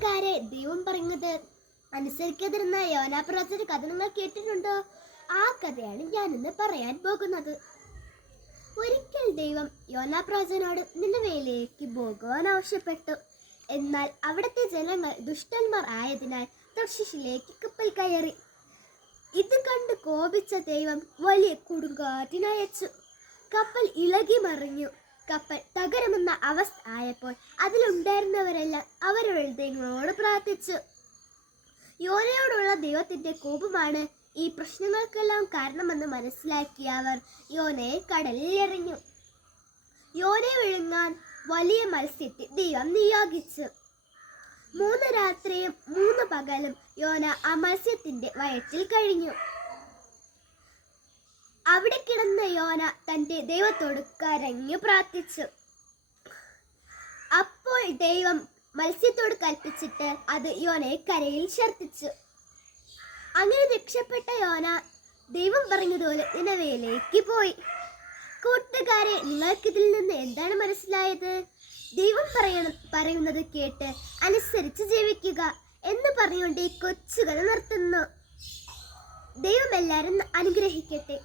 കൂട്ടുകാരെ, ദൈവം പറയുന്നത് അനുസരിക്കാതിരുന്ന യോനാ പ്രവാചകന്റെ കഥ നിങ്ങൾ കേട്ടിട്ടുണ്ടോ? ആ കഥയാണ് ഞാനിന്ന് പറയാൻ പോകുന്നത്. ഒരിക്കൽ ദൈവം യോനാ പ്രവാചകനോട് നിനവേയിലേക്ക് പോകുവാൻ ആവശ്യപ്പെട്ടു. എന്നാൽ അവിടുത്തെ ജനങ്ങൾ ദുഷ്ടന്മാർ ആയതിനാൽ തർശീശിലേക്ക് കപ്പൽ കയറി. ഇത് കണ്ട് കോപിച്ച ദൈവം വലിയ കൊടുങ്കാറ്റിനയച്ചു. കപ്പൽ ഇളകി മറിഞ്ഞു. കപ്പൽ തകരുമെന്ന അവസ്ഥ ആയപ്പോൾ അതിലുണ്ടായിരുന്നവരെല്ലാം അവരുടെ ദൈവങ്ങളോട് പ്രാർത്ഥിച്ചു. യോനയോടുള്ള ദൈവത്തിന്റെ കോപമാണ് ഈ പ്രശ്നങ്ങൾക്കെല്ലാം കാരണമെന്ന് മനസ്സിലാക്കിയ അവർ യോനയെ കടലിൽ എറിഞ്ഞു. യോനയെ വിഴുങ്ങാൻ വലിയ മത്സ്യത്തെ ദൈവം നിയോഗിച്ചു. 3 രാത്രിയും 3 പകലും യോന ആ മത്സ്യത്തിന്റെ വയറ്റിൽ കഴിഞ്ഞു. അവിടെ കിടന്ന യോന തന്റെ ദൈവത്തോട് കരഞ്ഞു പ്രാർത്ഥിച്ചു. അപ്പോൾ ദൈവം മത്സ്യത്തോട് കൽപ്പിച്ചിട്ട് അത് യോനയെ കരയിൽ ഛർദ്ദിച്ചു. അങ്ങനെ രക്ഷപ്പെട്ട യോന ദൈവം പറഞ്ഞതുപോലെ നിനവേയിലേക്ക് പോയി. കൂട്ടുകാരെ, നിങ്ങൾക്കിതിൽ നിന്ന് എന്താണ് മനസ്സിലായത്? ദൈവം പറയുന്നത് കേട്ട് അനുസരിച്ച് ജീവിക്കുക എന്ന് പറഞ്ഞുകൊണ്ട് ഈ കൊച്ചുകൾ നിർത്തുന്നു. ദൈവം എല്ലാവരും അനുഗ്രഹിക്കട്ടെ.